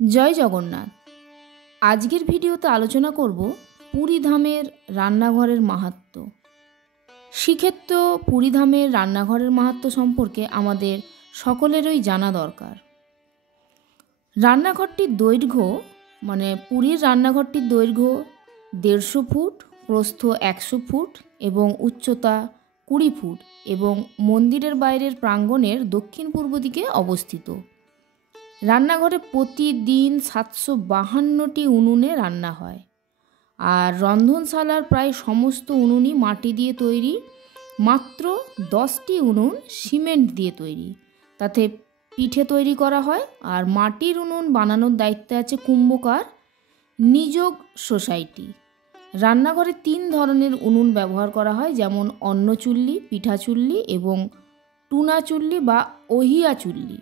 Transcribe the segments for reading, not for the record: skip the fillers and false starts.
জয় জগন্নাথ। আজকের ভিডিওতে আলোচনা করব পুরীধামের রান্নাঘরের মাহাত্ম্য। সেক্ষেত্রে পুরীধামের রান্নাঘরের মাহাত্ম্য সম্পর্কে আমাদের সকলেরই জানা দরকার। রান্নাঘরটির দৈর্ঘ্য পুরীর রান্নাঘরটির দৈর্ঘ্য 150 ফুট, প্রস্থ 100 ফুট এবং উচ্চতা 20 ফুট এবং মন্দিরের বাইরের প্রাঙ্গণের দক্ষিণ পূর্ব দিকে অবস্থিত। রান্নাঘরে প্রতিদিন 752টি উনুনে রান্না হয়, আর রন্ধনশালার প্রায় সমস্ত উনুনই মাটি দিয়ে তৈরি। মাত্র 10টি উনুন সিমেন্ট দিয়ে তৈরি, তাতে পিঠে তৈরি করা হয়। আর মাটির উনুন বানানোর দায়িত্বে আছে কুম্ভকার নিযোগ সোসাইটি। রান্নাঘরে 3 ধরনের উনুন ব্যবহার করা হয়, যেমন অন্নচুল্লি, পিঠাচুল্লি এবং টুনা চুল্লি বা ওহিয়া চুল্লি।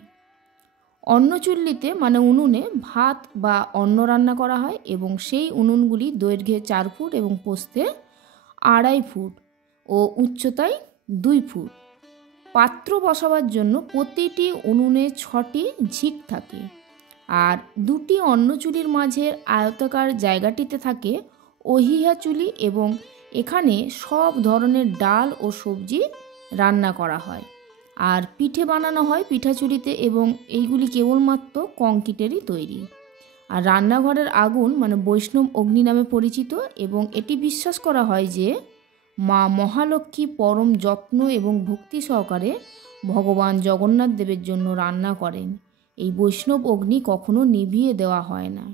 অন্নচুল্লিতে উনুনে ভাত বা অন্ন রান্না করা হয় এবং সেই উনুনগুলি দৈর্ঘ্যে 4 ফুট এবং প্রস্থে 2.5 ফুট ও উচ্চতায় 2 ফুট। পাত্র বসাবার জন্য প্রতিটি উনুনে 6টি ঝিক থাকে, আর 2টি অন্নচুলির মাঝের আয়তাকার জায়গাটিতে থাকে ওহিয়া চুলি এবং এখানে সব ধরনের ডাল ও সবজি রান্না করা হয়। আর পিঠে বানানো হয় পিঠাচুরিতে এবং এইগুলি কেবলমাত্র কংক্রিটেরই তৈরি। আর রান্নাঘরের আগুন বৈষ্ণব অগ্নি নামে পরিচিত এবং এটি বিশ্বাস করা হয় যে মা মহালক্ষ্মী পরম যত্ন এবং ভক্তি সহকারে ভগবান জগন্নাথ দেবের জন্য রান্না করেন। এই বৈষ্ণব অগ্নি কখনো নিভিয়ে দেওয়া হয় না।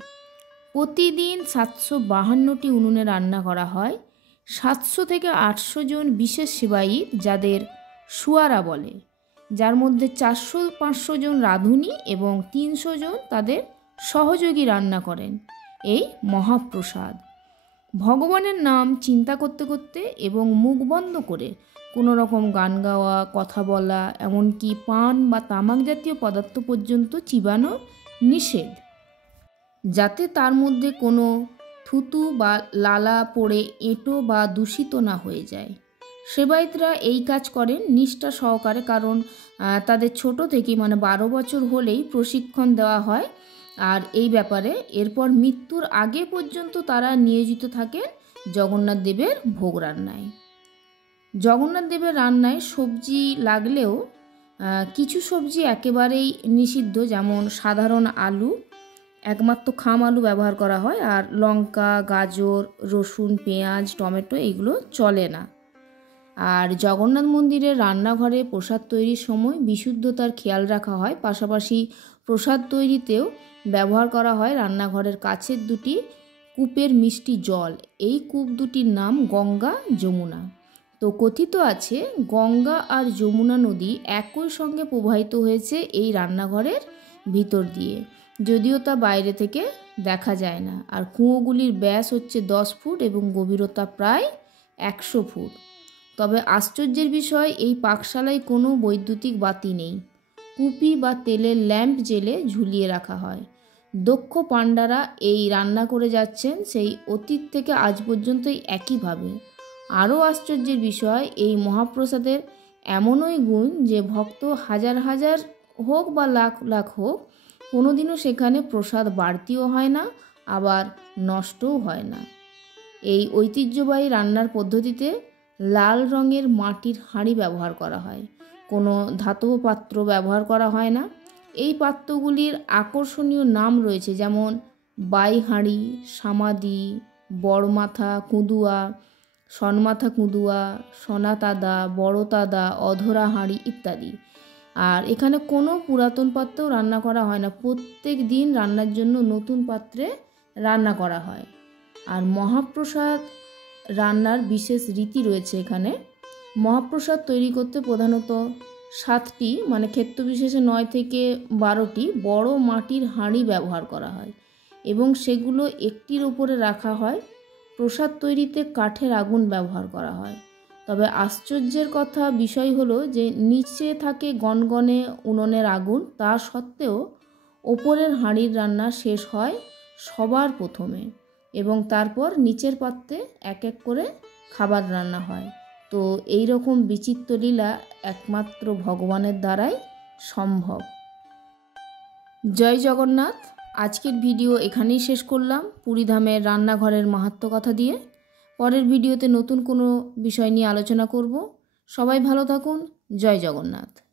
প্রতিদিন 752টি উনুনে রান্না করা হয়। 700 থেকে 800 জন বিশেষ সেবায়িত, যাদের সুয়ারা বলে, যার মধ্যে 400-500 জন রাঁধুনি এবং 300 জন তাদের সহযোগী রান্না করেন এই মহাপ্রসাদ। ভগবানের নাম চিন্তা করতে করতে এবং মুখ বন্ধ করে কোনো রকম গান গাওয়া, কথা বলা, এমনকি পান বা তামাক জাতীয় পদার্থ পর্যন্ত চিবানো নিষেধ, যাতে তার মধ্যে কোনো থুতু বা লালা পড়ে এঁটো বা দূষিত না হয়ে যায়। সেবায়িতরা এই কাজ করেন নিষ্ঠা সহকারে, কারণ তাদের ছোট থেকেই 12 বছর হলেই প্রশিক্ষণ দেওয়া হয়। আর এই ব্যাপারে এরপর মৃত্যুর আগে পর্যন্ত তারা নিয়োজিত থাকেন জগন্নাথ দেবের ভোগ রান্নায়। জগন্নাথ দেবের রান্নায় সবজি লাগলেও কিছু সবজি একেবারেই নিষিদ্ধ, যেমন সাধারণ আলু, একমাত্র খাম আলু ব্যবহার করা হয়, আর লঙ্কা, গাজর, রসুন, পেঁয়াজ, টমেটো এগুলো চলে না। আর জগন্নাথ মন্দিরের রান্নাঘরে প্রসাদ তৈরির সময় বিশুদ্ধতার খেয়াল রাখা হয়। পাশাপাশি প্রসাদ তৈরিতেও ব্যবহার করা হয় রান্নাঘরের কাছের 2টি কূপের মিষ্টি জল। এই কূপ দুটির নাম গঙ্গা, যমুনা। তো কথিত আছে গঙ্গা আর যমুনা নদী একই সঙ্গে প্রবাহিত হয়েছে এই রান্নাঘরের ভিতর দিয়ে, যদিও তা বাইরে থেকে দেখা যায় না। আর কুয়োগুলির ব্যাস হচ্ছে 10 ফুট এবং গভীরতা প্রায় 100 ফুট। তবে আশ্চর্যের বিষয়, এই পাকশালায় কোনো বৈদ্যুতিক বাতি নেই। কুপি বা তেলের ল্যাম্প জেলে ঝুলিয়ে রাখা হয়। দক্ষ পাণ্ডারা এই রান্না করে যাচ্ছেন সেই অতীত থেকে আজ পর্যন্তই একইভাবে। আরও আশ্চর্যের বিষয়, এই মহাপ্রসাদের এমনই গুণ যে ভক্ত হাজার হাজার হোক বা লাখ লাখ হোক, কোনোদিনও সেখানে প্রসাদ বাড়তিও হয় না, আবার নষ্টও হয় না। এই ঐতিহ্যবাহী রান্নার পদ্ধতিতে লাল রঙের মাটির হাঁড়ি ব্যবহার করা হয়, কোনো ধাতব পাত্র ব্যবহার করা হয় না। এই পাত্রগুলির আকর্ষণীয় নাম রয়েছে, যেমন বাই হাঁড়ি, সামাদি, বড়মাথা কুঁদুয়া, সনমাথা কুঁদুয়া, সোনাতাদা, বড়তাদা, অধরা হাঁড়ি ইত্যাদি। আর এখানে কোনো পুরাতন পাত্রেও রান্না করা হয় না। প্রত্যেক দিন রান্নার জন্য নতুন পাত্রে রান্না করা হয়। আর মহাপ্রসাদ রান্নার বিশেষ রীতি রয়েছে এখানে। মহাপ্রসাদ তৈরি করতে প্রধানত 7টি ক্ষেত্র বিশেষে 9 থেকে 12টি বড় মাটির হাঁড়ি ব্যবহার করা হয় এবং সেগুলো একটির উপরে রাখা হয়। প্রসাদ তৈরিতে কাঠের আগুন ব্যবহার করা হয়। তবে আশ্চর্যের বিষয় হলো যে নিচে থাকে গনগনে উনুনের আগুন, তা সত্ত্বেও ওপরের হাঁড়ির রান্না শেষ হয় সবার প্রথমে এবং তারপর নিচের পাত্রে এক এক করে খাবার রান্না হয়। তো এই রকম বিচিত্র লীলা একমাত্র ভগবানের দ্বারাই সম্ভব। জয় জগন্নাথ। আজকের ভিডিও এখানেই শেষ করলাম পুরী ধামের রান্নাঘরের মাহাত্ম্য কথা দিয়ে। পরের ভিডিওতে নতুন কোনো বিষয় নিয়ে আলোচনা করব। সবাই ভালো থাকুন। জয় জগন্নাথ।